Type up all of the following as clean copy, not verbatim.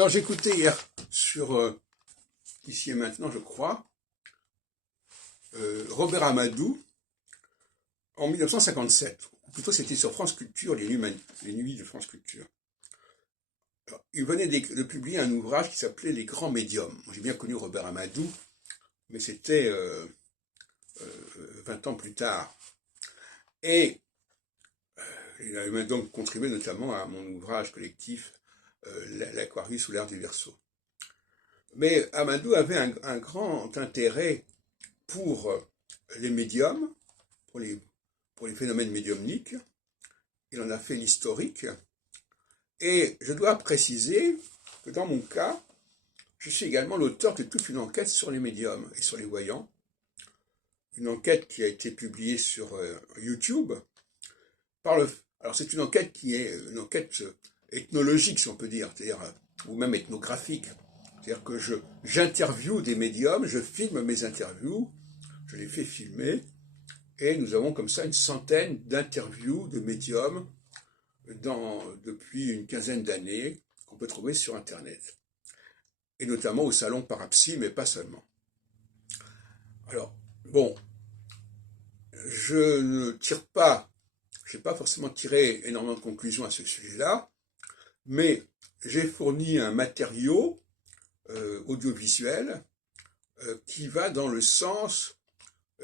Alors j'écoutais hier sur Ici et Maintenant, je crois, Robert Amadou en 1957. Ou plutôt c'était sur France Culture, les nuits de France Culture. Alors, il venait de publier un ouvrage qui s'appelait Les Grands Médiums. J'ai bien connu Robert Amadou, mais c'était 20 ans plus tard. Et il a donc contribué notamment à mon ouvrage collectif L'Aquarius ou l'Art du Verseau. Mais Amadou avait un grand intérêt pour les médiums, pour les phénomènes médiumniques. Il en a fait l'historique. Et je dois préciser que dans mon cas, je suis également l'auteur de toute une enquête sur les médiums et sur les voyants. Une enquête qui a été publiée sur YouTube. Alors c'est une enquête qui est une enquête ethnologique, si on peut dire, c'est-à-dire, ou même ethnographique. C'est-à-dire que j'interviewe des médiums, je filme mes interviews, je les fais filmer, et nous avons comme ça une centaine d'interviews de médiums depuis une quinzaine d'années qu'on peut trouver sur Internet. Et notamment au salon Parapsy, mais pas seulement. Alors, bon, je n'ai pas forcément tiré énormément de conclusions à ce sujet-là, mais j'ai fourni un matériau audiovisuel qui va dans le sens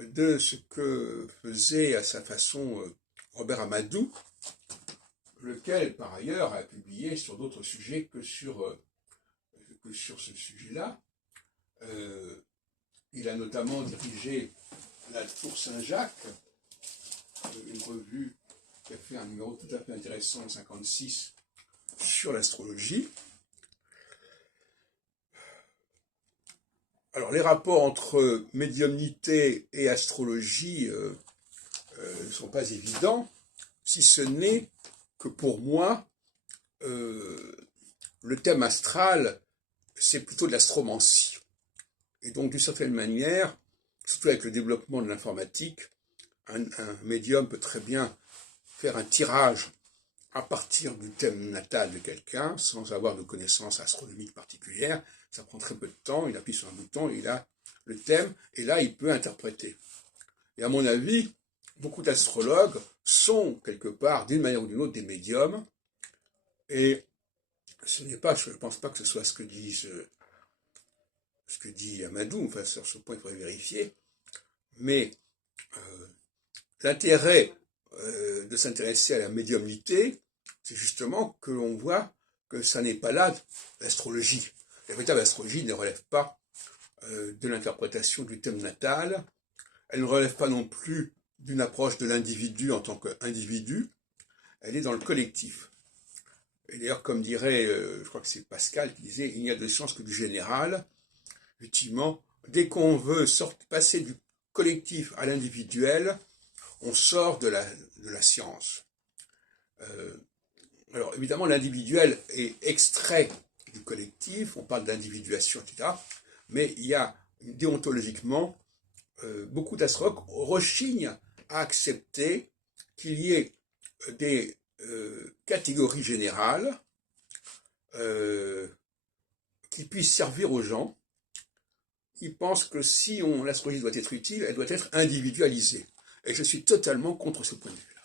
de ce que faisait à sa façon Robert Amadou, lequel par ailleurs a publié sur d'autres sujets que sur ce sujet-là. Il a notamment dirigé la Tour Saint-Jacques, une revue qui a fait un numéro tout à fait intéressant en 1956 sur l'astrologie. Alors les rapports entre médiumnité et astrologie ne sont pas évidents, si ce n'est que pour moi, le thème astral, c'est plutôt de l'astromancie. Et donc d'une certaine manière, surtout avec le développement de l'informatique, un médium peut très bien faire un tirage à partir du thème natal de quelqu'un, sans avoir de connaissances astronomiques particulières. Ça prend très peu de temps, il appuie sur un bouton, il a le thème, et là il peut interpréter. Et à mon avis, beaucoup d'astrologues sont quelque part, d'une manière ou d'une autre, des médiums, et je ne pense pas que ce soit ce que dit Amadou, enfin sur ce point il faudrait vérifier, mais l'intérêt de s'intéresser à la médiumnité, c'est justement que l'on voit que ça n'est pas là l'astrologie. La véritable astrologie ne relève pas de l'interprétation du thème natal, elle ne relève pas non plus d'une approche de l'individu en tant qu'individu, elle est dans le collectif. Et d'ailleurs, comme dirait, je crois que c'est Pascal qui disait, il n'y a de science que du général. Effectivement, dès qu'on veut passer du collectif à l'individuel, on sort de la science. Alors évidemment, l'individuel est extrait du collectif, on parle d'individuation, etc. Mais il y a déontologiquement, beaucoup d'astrologues rechignent à accepter qu'il y ait des catégories générales qui puissent servir aux gens. Ils pensent que si l'astrologie doit être utile, elle doit être individualisée. Et je suis totalement contre ce point de vue.